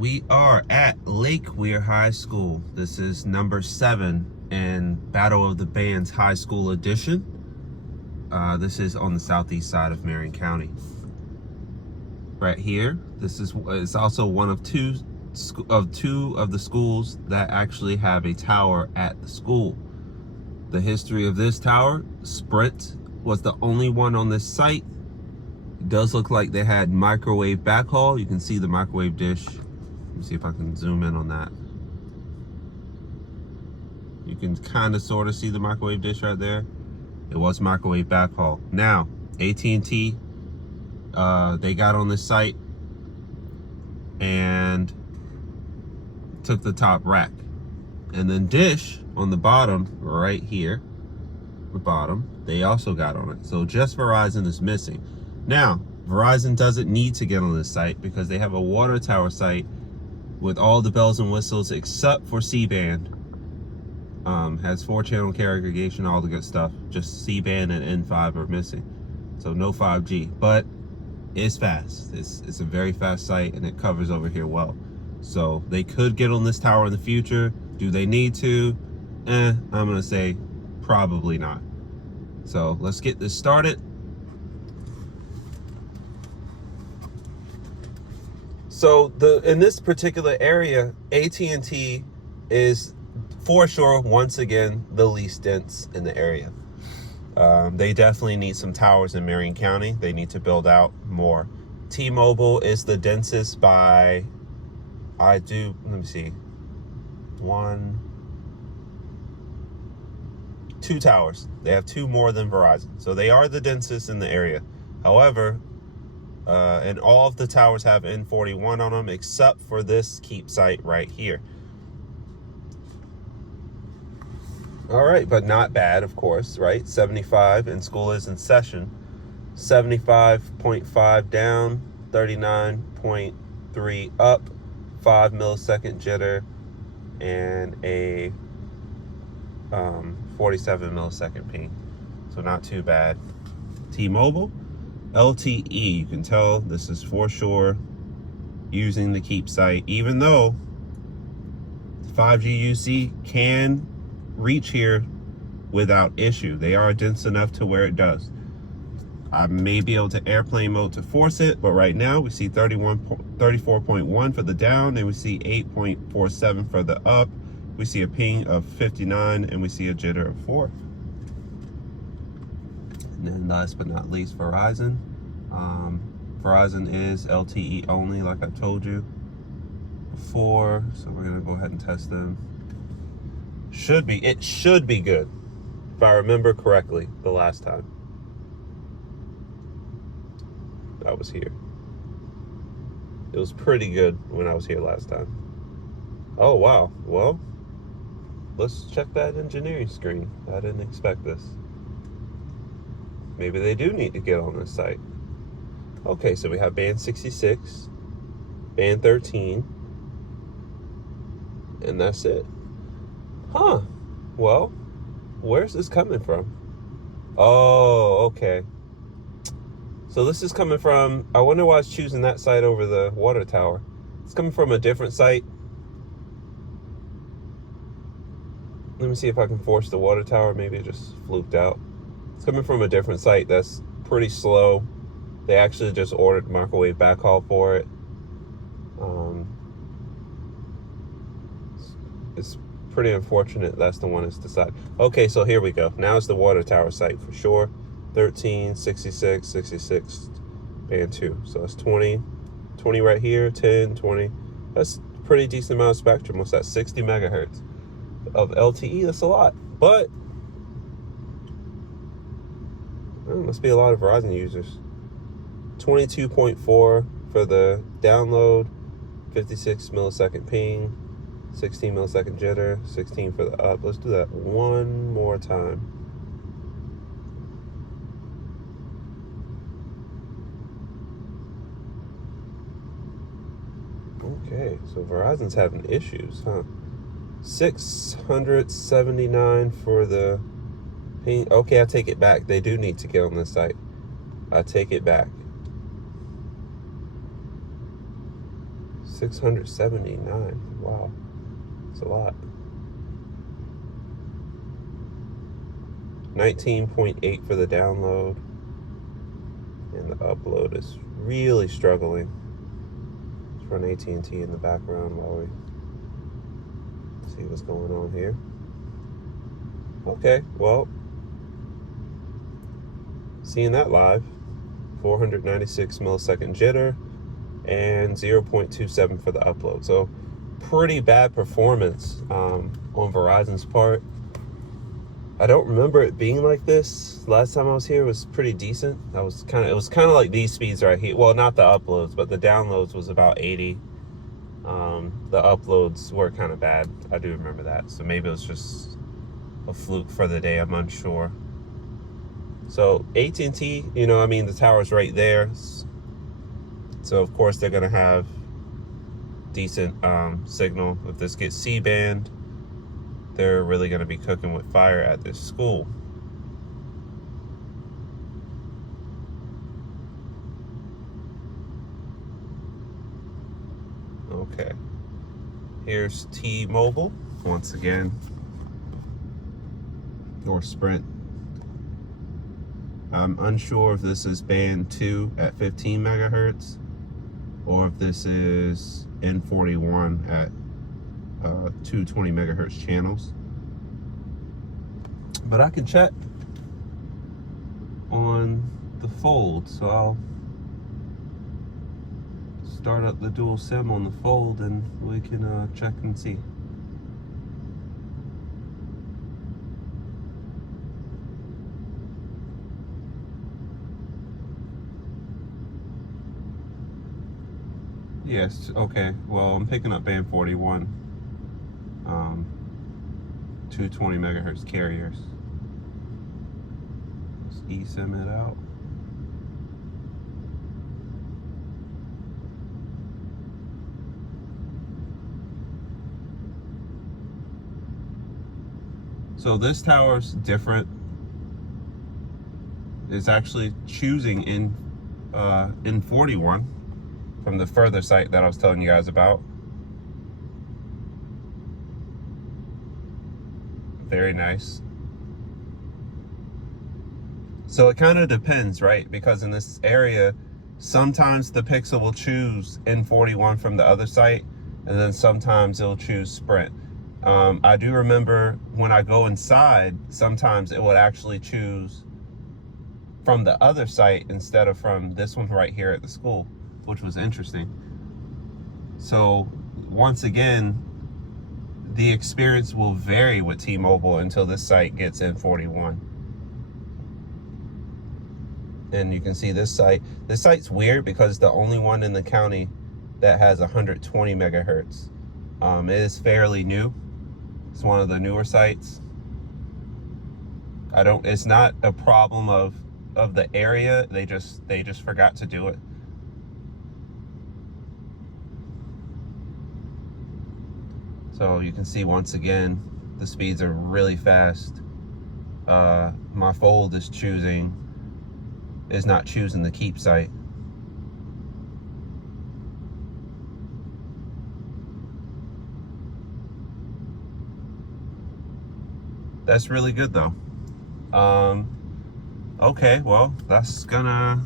We are at Lake Weir High School. This is number 7 in Battle of the Bands High School Edition. This is on the southeast side of Marion County. Right here, it's also one of two of the schools that actually have a tower at the school. The history of this tower, Sprint was the only one on this site. It does look like they had microwave backhaul. You can see the microwave dish. Let me see if I can zoom in on that. You can kind of sort of see the microwave dish right there. It was microwave backhaul. Now, At&T, they got on this site and took the top rack. And then Dish on the bottom, right here, the bottom, they also got on it. So just Verizon is missing. Now, Verizon doesn't need to get on this site because they have a water tower site with all the bells and whistles except for C-band. Has 4-channel carrier aggregation, all the good stuff. Just C-band and N5 are missing. So no 5G, but it's fast. It's a very fast site and it covers over here well. So they could get on this tower in the future. Do they need to? I'm gonna say probably not. So let's get this started. So in this particular area, At&T is for sure once again the least dense in the area. They definitely need some towers in Marion County. They need to build out more. T-Mobile is the densest by, let me see, 2 towers. They have 2 more than Verizon. So they are the densest in the area. However, and all of the towers have N41 on them except for this keep site right here. All right, but not bad, of course, right? 75 and school is in session. 75.5 down, 39.3 up, 5 millisecond jitter, and a 47 millisecond ping. So not too bad. T-Mobile, LTE, you can tell this is for sure using the keep site, even though 5G UC can reach here without issue. They are dense enough to where it does. I may be able to airplane mode to force it, but right now we see 34.1 for the down, and we see 8.47 for the up. We see a ping of 59, and we see a jitter of 4. And then last but not least, Verizon. Verizon is LTE only, like I told you before. So we're gonna go ahead and test them. It should be good, if I remember correctly, the last time I was here. It was pretty good when I was here last time. Oh, wow. Well, let's check that engineering screen. I didn't expect this. Maybe they do need to get on this site. Okay, so we have band 66, band 13, and that's it. Huh. Well, where's this coming from? Oh, okay. So this is coming from, I wonder why it's choosing that site over the water tower. It's coming from a different site. Let me see if I can force the water tower. Maybe it just fluked out. It's coming from a different site that's pretty slow. They actually just ordered microwave backhaul for it. It's pretty unfortunate that's the one that's decided. Okay, so here we go. Now it's the water tower site for sure. 13, 66, 66, band 2. So it's 20 right here, 10, 20. That's a pretty decent amount of spectrum. What's that, 60 megahertz of LTE? That's a lot. But there must be a lot of Verizon users. 22.4 for the download, 56 millisecond ping, 16 millisecond jitter, 16 for the up. Let's do that one more time. Okay, so Verizon's having issues, huh? 679 for the ping. Okay, I take it back. They do need to get on this site. I take it back. 679. Wow, it's a lot. 19.8 for the download, and the upload is really struggling. Let's run AT&T in the background while we see what's going on here. Okay, well, seeing that live, 496 millisecond jitter and 0.27 for the upload. So pretty bad performance on Verizon's part. I don't remember it being like this. Last time I was here, it was pretty decent. It was kind of like these speeds right here. Well, not the uploads, but the downloads was about 80. The uploads were kind of bad. I do remember that. So maybe it was just a fluke for the day. I'm unsure. So AT&T, you know, I mean, the tower's right there. So of course they're gonna have decent signal. If this gets C-band, they're really gonna be cooking with fire at this school. Okay, here's T-Mobile once again, or Sprint. I'm unsure if this is band 2 at 15 megahertz or if this is N41 at 220 megahertz channels. But I can check on the Fold, so I'll start up the dual SIM on the Fold and we can check and see. Yes, okay, well, I'm picking up band 41, 220 megahertz carriers. Let's eSIM it out. So this tower's different. It's actually choosing in 41 from the further site that I was telling you guys about. Very nice. So it kind of depends, right? Because in this area, sometimes the Pixel will choose N41 from the other site, and then sometimes it'll choose Sprint. I do remember when I go inside, sometimes it would actually choose from the other site instead of from this one right here at the school, which was interesting. So once again, the experience will vary with T-Mobile until this site gets N41. And you can see this site's weird because it's the only one in the county that has 120 megahertz. It is fairly new. It's one of the newer sites. It's not a problem of the area. They just forgot to do it. So you can see once again, the speeds are really fast. My Fold is not choosing the keep site. That's really good though. Okay, well, that's gonna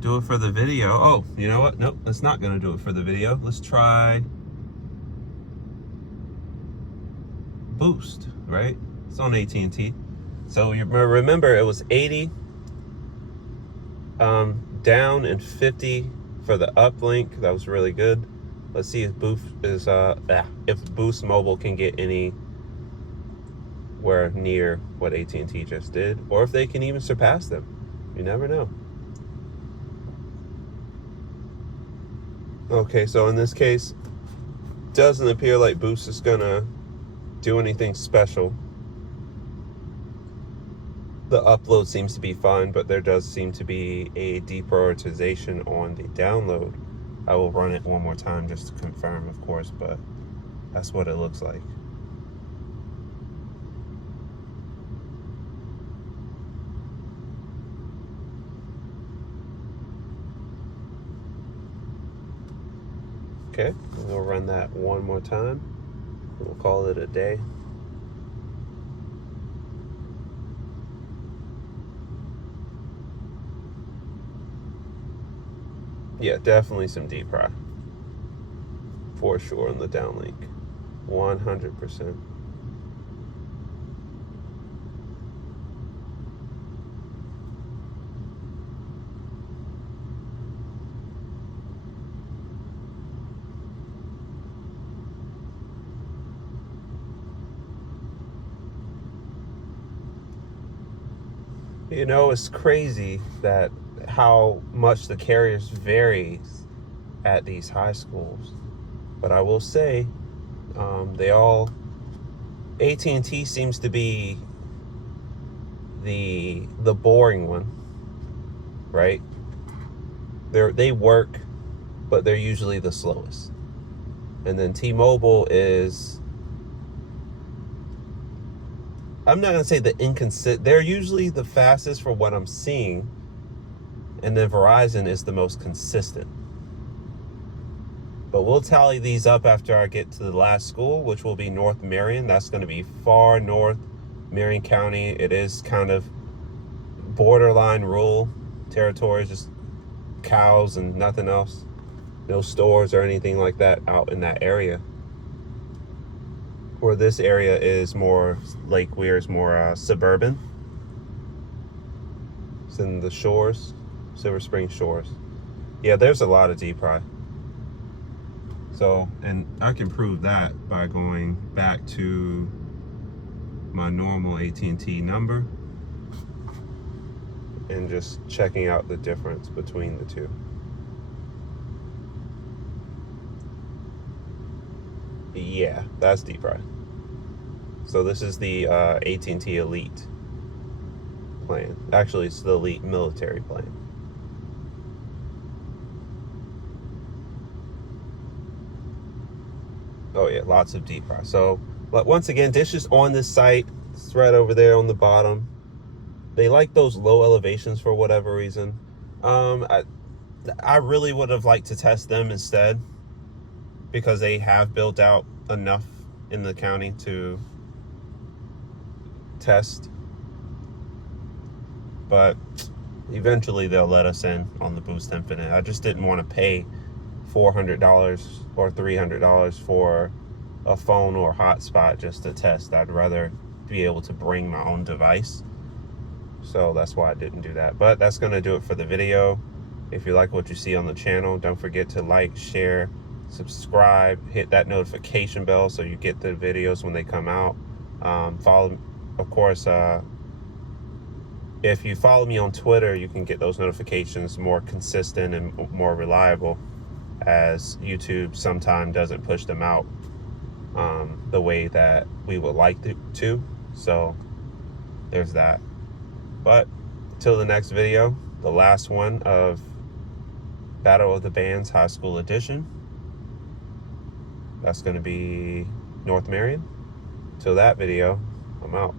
do it for the video. Oh, you know what? Nope, that's not gonna do it for the video. Let's try Boost, right? It's on AT&T. So you remember it was 80 down and 50 for the uplink. That was really good. Let's see if Boost Mobile can get anywhere near what AT&T just did, or if they can even surpass them. You never know. Okay, so in this case, doesn't appear like Boost is gonna do anything special. The upload seems to be fine, but there does seem to be a deprioritization on the download. I will run it one more time just to confirm, of course, but that's what it looks like. Okay, we'll run that one more time. We'll call it a day. Yeah, definitely some deep fry. For sure on the downlink. 100%. You know, it's crazy that how much the carriers varies at these high schools. But I will say, they all, AT&T seems to be the boring one, right? They work, but they're usually the slowest. And then T-Mobile is, I'm not gonna say the inconsistent. They're usually the fastest for what I'm seeing, and then Verizon is the most consistent. But we'll tally these up after I get to the last school, which will be North Marion. That's going to be far north, Marion County. It is kind of borderline rural territory, just cows and nothing else. No stores or anything like that out in that area. Where this area is more, Lake Weir is more suburban. It's in the shores, Silver Spring shores. Yeah, there's a lot of deep fry. So, and I can prove that by going back to my normal AT&T number and just checking out the difference between the two. Yeah, that's deep fry. So this is the AT&T Elite plan. Actually, it's the Elite military plan. Oh yeah, lots of deep fry. So, but once again, Dish is on this site. It's right over there on the bottom. They like those low elevations for whatever reason. I really would have liked to test them instead, because they have built out enough in the county to test. But eventually they'll let us in on the Boost Infinite. I just didn't want to pay $400 or $300 for a phone or hotspot just to test. I'd rather be able to bring my own device. So that's why I didn't do that. But that's going to do it for the video. If you like what you see on the channel, don't forget to like, share, subscribe, hit that notification bell so you get the videos when they come out. Follow, of course, if you follow me on Twitter, you can get those notifications more consistent and more reliable, as YouTube sometimes doesn't push them out the way that we would like to. So there's that. But till the next video, the last one of Battle of the Bands High School Edition. That's going to be North Marion. Till that video, I'm out.